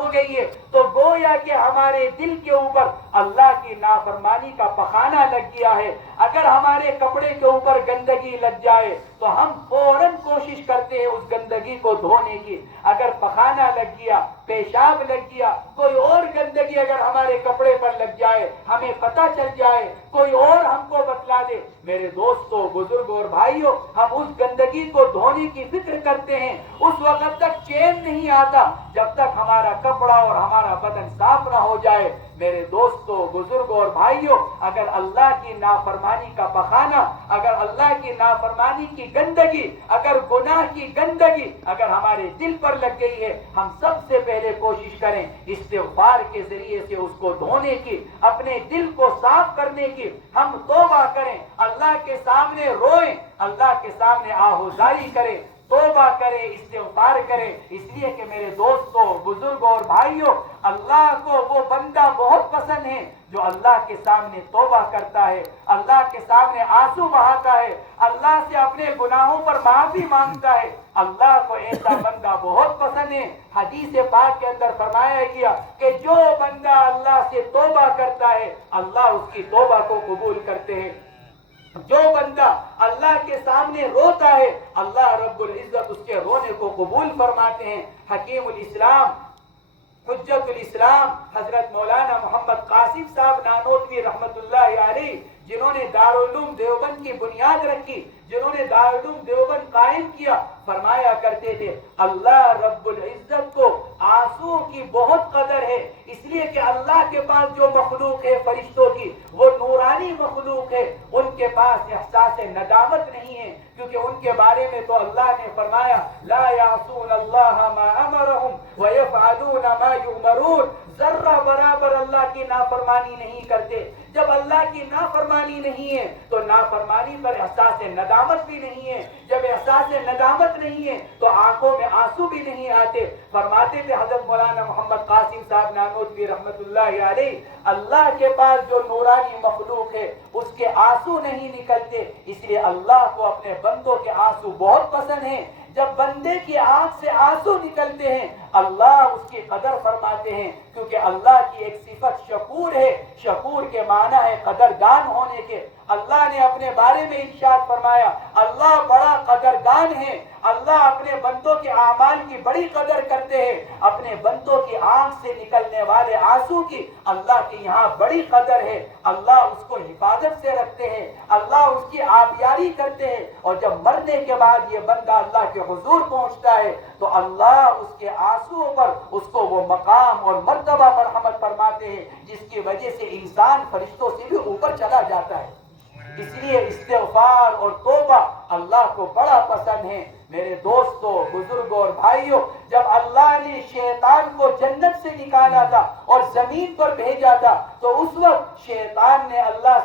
ہو گئی ہے تو گویا کہ ہمارے دل کے اوپر اللہ کی نافرمانی کا پخانہ لگ گیا ہے۔ اگر ہمارے کپڑے کے اوپر گندگی لگ جائے تو ہم فوراً کوشش کرتے ہیں اس گندگی کو دھونے کی۔ اگر پخانہ لگ گیا، پیشاب لگ گیا، کوئی اور گندگی اگر ہمارے کپڑے پر لگ جائے، ہمیں پتہ چل جائے، کوئی اور ہم کو بتلا دے، میرے دوستوں، بزرگوں اور بھائیوں، ہم اس گندگی کو دھونے کی فکر کرتے ہیں۔ اس وقت تک چین نہیں آتا جب تک ہمارا کپڑا اور ہمارا بدن صاف نہ ہو جائے۔ میرے دوستوں، بزرگوں اور بھائیوں، اگر اللہ کی نافرمانی کا پخانہ، اگر اللہ کی نافرمانی کی گندگی، اگر گناہ کی گندگی اگر ہمارے دل پر لگ گئی ہے، ہم سب سے پہلے کوشش کریں استغفار کے ذریعے سے اس کو دھونے کی، اپنے دل کو صاف کرنے کی۔ ہم توبہ کریں، اللہ کے سامنے روئیں، اللہ کے سامنے آہوزاری کریں، توبہ کرے، استغفار کرے۔ اس لیے کہ میرے دوستوں، بزرگوں اور بھائیوں، اللہ کو وہ بندہ بہت پسند ہے جو اللہ کے سامنے توبہ کرتا ہے، اللہ کے سامنے آنسو بہاتا ہے، اللہ سے اپنے گناہوں پر معافی مانگتا ہے۔ اللہ کو ایسا بندہ بہت پسند ہے۔ حدیث پاک کے اندر فرمایا گیا کہ جو بندہ اللہ سے توبہ کرتا ہے، اللہ اس کی توبہ کو قبول کرتے ہیں۔ جو بندہ اللہ کے سامنے روتا ہے، اللہ رب العزت اس کے رونے کو قبول فرماتے ہیں۔ حکیم الاسلام، حجت الاسلام حضرت مولانا محمد قاسم صاحب نانوتوی رحمت اللہ علیہ، جنہوں نے دارالعلوم دیوبند کی بنیاد رکھی، جنہوں نے دارالعلوم دیوبند قائم کیا، فرمایا کرتے تھے اللہ رب العزت کو آنسو کی بہت قدر ہے، اس لیے کہ اللہ کے پاس جو مخلوق ہے فرشتوں کی، وہ نورانی مخلوق ہے، ان کے پاس احساس ندامت نہیں ہے، کیونکہ ان کے بارے میں تو اللہ نے فرمایا لا یعصون اللہ ما امرہم ویفعلون ما یؤمرون، ذرہ برابر اللہ کی نافرمانی نہیں کرتے۔ جب اللہ کی نافرمانی نہیں ہے تو نافرمانی پر احساس ندامت بھی نہیں ہے، جب احساس ندامت نہیں ہے تو آنکھوں میں آنسو بھی نہیں آتے۔ فرماتے تھے حضرت مولانا محمد قاسم صاحب نانوتوی رحمت اللہ علیہ، اللہ کے پاس جو نورانی مخلوق ہے اس کے آنسو نہیں نکلتے، اس لیے اللہ کو اپنے بندوں کے آنسو بہت پسند ہیں۔ جب بندے کی آنکھ سے آنسو نکلتے ہیں اللہ اس کی قدر فرماتے ہیں، کیونکہ اللہ کی ایک صفت شکور ہے، شکور کے معنی ہے قدردان ہونے کے۔ اللہ نے اپنے بارے میں ارشاد فرمایا اللہ بڑا قدردان ہے، اللہ اپنے بندوں کے اعمال کی بڑی قدر کرتے ہیں، اپنے بندوں کی آنکھ سے نکلنے والے آنسو کی اللہ کے یہاں بڑی قدر ہے، اللہ اس کو حفاظت سے رکھتے ہیں، اللہ اس کی آبیاری کرتے ہیں، اور جب مرنے کے بعد یہ بندہ اللہ کے حضور پہنچتا ہے تو اللہ اس کے آنسو پر اس کو وہ مقام اور مرتبہ مرحمت فرماتے ہیں جس کی وجہ سے انسان فرشتوں سے بھی اوپر چلا جاتا ہے۔ اس لیے استغفار اور توبہ اللہ کو بڑا پسند ہے۔ میرے دوستوں، بزرگوں اور بھائیوں، جب اللہ نے شیطان کو جنت سے نکالا تھا اور زمین پر بھیجا تھا تو اس وقت شیطان نے اللہ سے